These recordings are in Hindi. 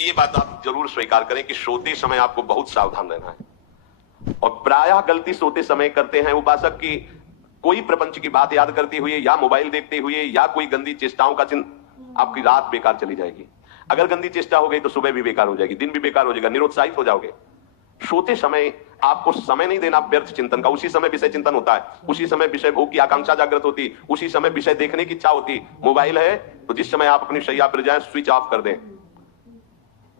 ये बात आप जरूर स्वीकार करें कि सोते समय आपको बहुत सावधान रहना है। और प्रायः गलती सोते समय करते हैं उपासक की कोई प्रपंच की बात याद करते हुए या मोबाइल देखते हुए या कोई गंदी चेष्टाओं का चिन्ह, आपकी रात बेकार चली जाएगी। अगर गंदी चेष्टा हो गई तो सुबह भी बेकार हो जाएगी, दिन भी बेकार हो जाएगा, निरुत्साहित हो जाओगे। सोते समय आपको समय नहीं देना व्यर्थ चिंतन का। उसी समय विषय चिंतन होता है, उसी समय विषय भोग की आकांक्षा जागृत होती, उसी समय विषय देखने की इच्छा होती। मोबाइल है तो जिस समय आप अपनी शैया पर जाएं स्विच ऑफ कर दें।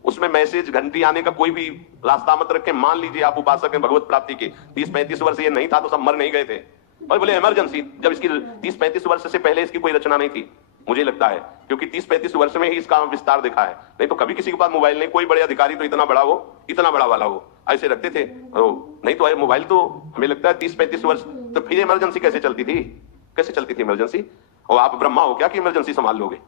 उसमें मैसेज घंटी आने का कोई भी रास्ता मत रखें। मान लीजिए आप उपासक हैं भगवत प्राप्ति के, 30-35 वर्ष ये नहीं था तो सब मर नहीं गए थे, और बोले इमरजेंसी, जब इसकी 30-35 वर्ष से पहले इसकी कोई रचना नहीं थी मुझे लगता है, क्योंकि 30-35 वर्ष में ही इसका विस्तार देखा है। नहीं तो कभी किसी के पास मोबाइल नहीं, कोई बड़े अधिकारी तो इतना बड़ा हो, इतना बड़ा वाला हो, ऐसे रखते थे। नहीं तो मोबाइल तो हमें लगता है 30-35 वर्ष। तो फिर इमरजेंसी कैसे चलती थी, कैसे चलती थी इमरजेंसी? और आप ब्रह्मा हो क्या कि इमरजेंसी संभाल लोगे?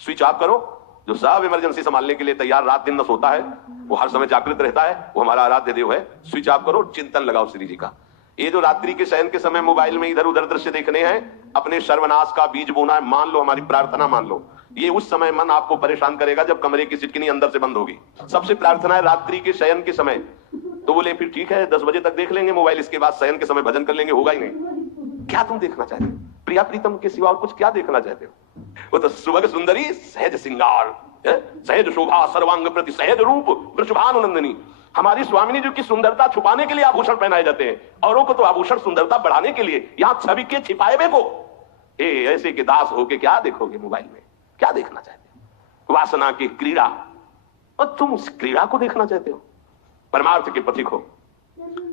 स्विच ऑफ करो। जो सब इमरजेंसी संभालने के लिए तैयार रात दिन न सोता है, वो हर समय जागृत रहता है, वो हमारा आराध्य देव है। स्विच ऑफ करो, चिंतन लगाओ श्री जी का। ये जो रात्रि के शयन के समय मोबाइल में इधर उधर दृश्य देखने हैं, अपने सर्वनाश का बीज बोना है। मान लो, हमारी प्रार्थना मान लो, ये उस समय मन आपको परेशान करेगा जब कमरे की सिटकिनी अंदर से बंद होगी। सबसे प्रार्थना है रात्रि के शयन के समय। तो बोले फिर ठीक है 10 बजे तक देख लेंगे मोबाइल, इसके बाद शयन के समय भजन कर लेंगे। होगा ही नहीं। क्या तुम देखना चाहते हो? प्रिया प्रीतम के सिवा और कुछ क्या देखना चाहते हो? वो तो सुभग सुंदरी सहज सिंगार, सहज शोभा सर्वांग प्रति सहज रूप वृषभानुनंदिनी। हमारी स्वामिनी जी की सुंदरता छुपाने के लिए आभूषण पहनाए जाते हैं, औरों को तो आभूषण सुंदरता बढ़ाने के लिए। यहां छवि के छिपाए को ऐसे के दास होके क्या देखोगे मोबाइल में? क्या देखना चाहते हो? वासना की क्रीड़ा, और तुम उस क्रीड़ा को देखना चाहते हो? परमार्थ के पथिक हो।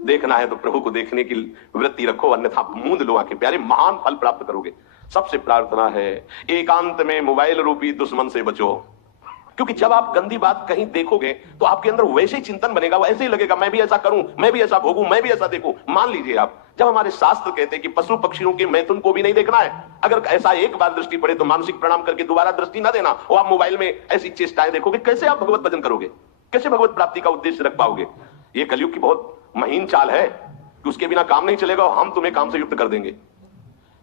देखना है तो प्रभु को देखने की वृत्ति रखो, अन्यथा मूंद लो आंखें, प्यारे महान फल प्राप्त करोगे। सबसे प्रार्थना है एकांत में मोबाइल रूपी दुश्मन से बचो, क्योंकि जब आप गंदी बात कहीं देखोगे तो आपके अंदर वैसे ही चिंतन बनेगा, वैसे ही लगेगा मैं भी ऐसा करूं, मैं भी ऐसा भोगूं, मैं भी ऐसा देखूं। मान लीजिए आप, जब हमारे शास्त्र कहते हैं कि पशु पक्षियों के मैथुन को भी नहीं देखना है, अगर ऐसा एक बार दृष्टि पड़े तो मानसिक प्रणाम करके दोबारा दृष्टि ना देना। और आप मोबाइल में ऐसी चेष्टाएं देखोगे, कैसे आप भगवत भजन करोगे? कैसे भगवत प्राप्ति का उद्देश्य रख पाओगे? ये कलयुग की बहुत महीन चाल है कि उसके बिना काम नहीं चलेगा और हम तुम्हें काम से युक्त कर देंगे।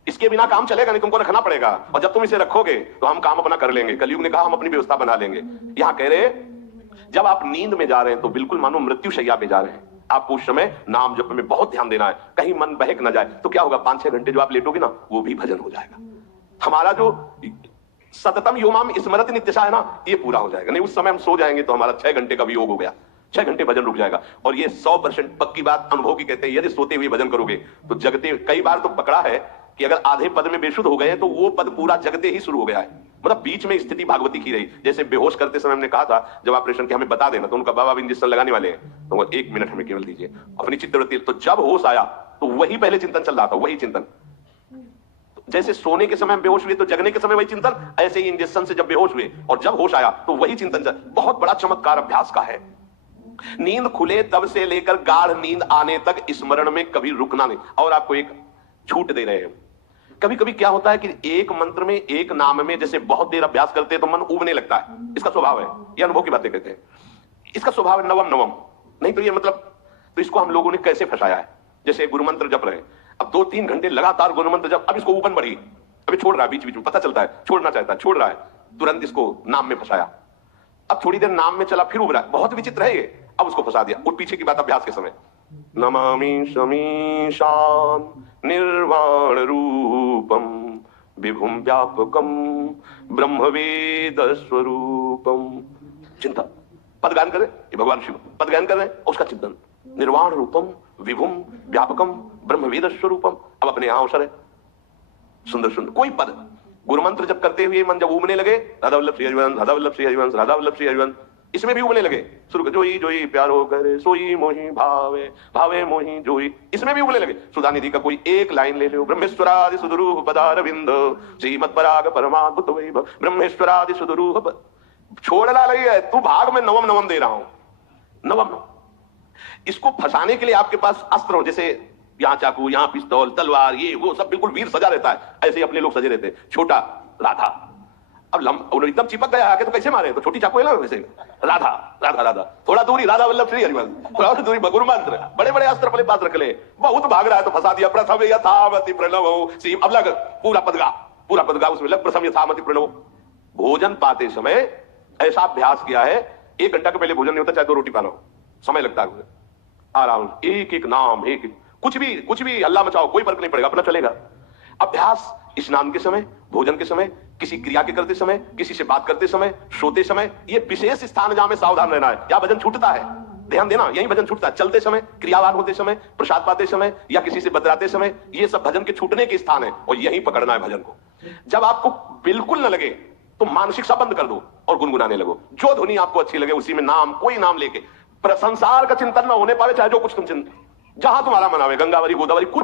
इसके बिना काम चलेगा नहीं, तुमको रखना पड़ेगा, और जब तुम इसे रखोगे तो हम काम अपना कर लेंगे। कलयुग ने कहा हम अपनी व्यवस्था बना लेंगे। यहां कह रहे जब आप नींद में जा रहे हैं तो बिल्कुल मानो मृत्यु शैया पे जा रहे हैं, आपको उस समय नाम जप में बहुत ध्यान देना है, कहीं मन बहक ना जाए। तो क्या होगा, 5-6 घंटे जो आप लेटोगे ना, वो भी भजन हो जाएगा। हमारा जो सततम योमाम स्मृत नित्यशा है ना, ये पूरा हो जाएगा। नहीं उस समय हम सो जाएंगे तो हमारा 6 घंटे का भी योग हो गया, 6 घंटे भजन रुक जाएगा। और ये 100% पक्की बात अनुभव की कहते हैं, यदि सोते हुए भजन करोगे तो जगते। कई बार तो पकड़ा है कि अगर आधे पद में बेशुद्ध हो गए तो वो पद पूरा जगते ही शुरू हो गया है, मतलब बीच में स्थिति भागवती की रही। जैसे बेहोश करते समय हमने कहा था जब ऑपरेशन के हमें बता देना, तो उनका बाबा इंजेक्शन लगाने वाले हैं, तो 1 मिनट हमें केवल दीजिए अपनी चित्तवृत्ति। तो जब होश आया तो वही पहले चिंतन चल रहा था, वही चिंतन। जैसे सोने के समय बेहोश हुए तो जगने के समय वही चिंतन, ऐसे ही इंजेक्शन से जब बेहोश हुए और जब होश आया तो वही चिंतन चल। बहुत बड़ा चमत्कार अभ्यास का है। नींद खुले तब से लेकर गाढ़ नींद आने तक स्मरण में कभी रुकना नहीं। और आपको एक छूट दे रहे हैं, कभी कभी क्या होता है कि एक मंत्र में, एक नाम में जैसे बहुत देर अभ्यास करते हैं तो मन उबने लगता है। इसका स्वभाव है, ये अनुभव की बातें कहते हैं, इसका स्वभाव है नवम नवम। नहीं तो ये मतलब, तो इसको हम लोगों ने कैसे फंसाया है? जैसे गुरु मंत्र जप रहे हैं, अब 2-3 घंटे लगातार गुरु मंत्र जप, अब इसको ऊपन बढ़ी, अभी छोड़ रहा है, बीच बीच में पता चलता है छोड़ना चाहता है, छोड़ रहा है, तुरंत इसको नाम में फंसाया। अब थोड़ी देर नाम में चला, फिर उब रहा है, बहुत विचित्र है ये, अब उसको फंसा दिया। और पीछे की बात अभ्यास के समय नमामि शमीशान निर्वाण रूपम विभुम व्यापकम ब्रह्मवेद स्वरूपम। चिंतन, पदगान करें, ये भगवान शिव पदगान कर रहे हैं, उसका चिंतन। निर्वाण रूपम विभुम व्यापकम ब्रह्मवेद स्वरूपम। अब अपने यहां अवसर है, सुंदर सुंदर कोई पद गुरु मंत्र जब करते हुए मन जब उबने लगे, राधा वल्लभ श्री हरिवंश, राधा वल्लभ श्री हरिवंश, राधा वल्लभ श्री हरिवंश, इसमें भी उबने लगे शुरू। जोई जोई प्यारो करे सोई मोही भावे, भावे मोही जोई, इसमें भी उबने लगे। सुधा निधि का कोई एक लाइन ले लो, ब्रह्मेश्वरादि सुदुरूह पदारविंद श्रीमत् पराग परमाद्भुत वैभव, ब्रह्मेश्वरादि सुदुरूह। छोड़ना नहीं है, तू भाग में नवम नवम दे रहा हूं, नवम। इसको फंसाने के लिए आपके पास अस्त्र हो, जैसे यहां चाकू, यहां पिस्तौल, तलवार, ये वो सब बिल्कुल वीर सजा रहता है, ऐसे ही अपने लोग सजे रहते हैं। छोटा राधा, अब एकदम चिपक गया आके तो कैसे मारे? तो छोटी चाकू है ना वैसे। राधा राधा राधा, थोड़ा दूरी राधा वल्लभ श्री हरिवंश, थोड़ा दूरी गुरु मंत्र, बड़े बड़े अस्त्र अपने पास रख ले। बहुत भाग रहा है तो फंसा दिया। प्रथम यथामति प्रणव श्री, अब लग पूरा पदगा उसमें लग, प्रथम यथामति प्रणव। भोजन पाते समय ऐसा अभ्यास किया है, 1 घंटा के पहले भोजन नहीं होता, चाहे 2 रोटी पाना हो, समय लगता है। आराम, एक एक नाम, एक कुछ भी अल्लाह मचाओ, कोई फर्क नहीं पड़ेगा, अपना चलेगा। अभ्यास स्नान के समय, भोजन के समय, किसी क्रिया के करते समय, किसी से बात करते समय, सोते समय, ये विशेष स्थान जहां में सावधान रहना है। क्या भजन छूटता है? ध्यान देना, यही भजन छूटता है। चलते समय, क्रियावान होते समय, प्रसाद पाते समय या किसी से बतराते समय, ये सब भजन के छूटने के स्थान है और यही पकड़ना है भजन को। जब आपको बिल्कुल न लगे तो मानसिक सा बंद कर दो और गुनगुनाने लगो। जो धुनी आपको अच्छी लगे उसी में नाम, कोई नाम लेके, संसार का चिंतन ना होने पावे, चाहे जो कुछ तुम जहां तुम्हारा मन आवे, गंगावरी गोदावरी कुछ